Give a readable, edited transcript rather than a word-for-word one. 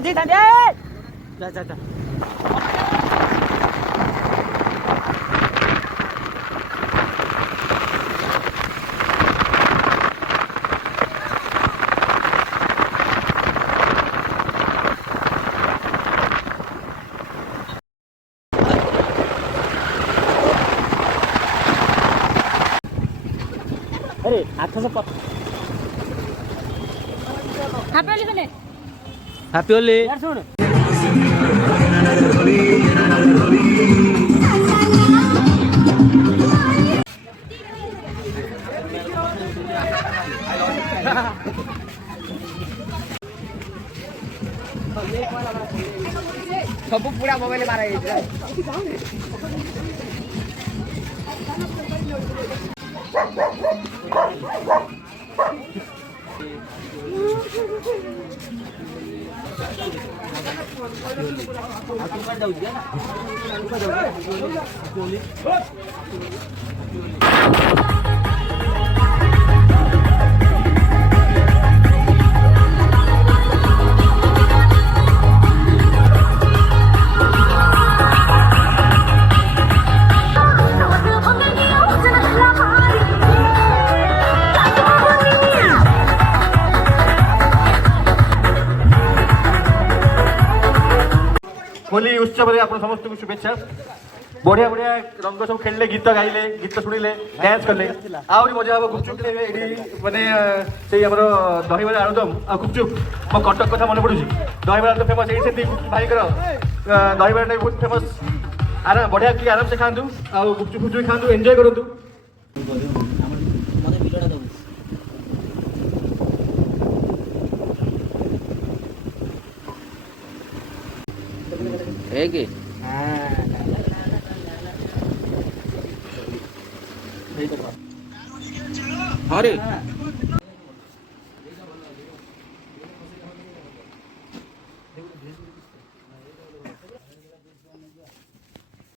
जी जा जा जा अरे 800 हैप्पी होली यार सुन सब पूरा मोबाइल मारा होली उत्सव आप समस्त को शुभेच्छा बढ़िया बढ़िया रंग सब खेलले गीत गाइले गीत शुणिले डांस कले आहरी मजा हम गुपचुप माने से दहीबरा आलुदम आ गुपचुप मो कटक कथा मन पड़ुची दहीबरा तो फेमस ये भाई दहीबरा बहुत फेमस आराम बढ़िया कि आराम से खातु आ गुपचुप गुपचुप खातु एंजॉय करूँ अरे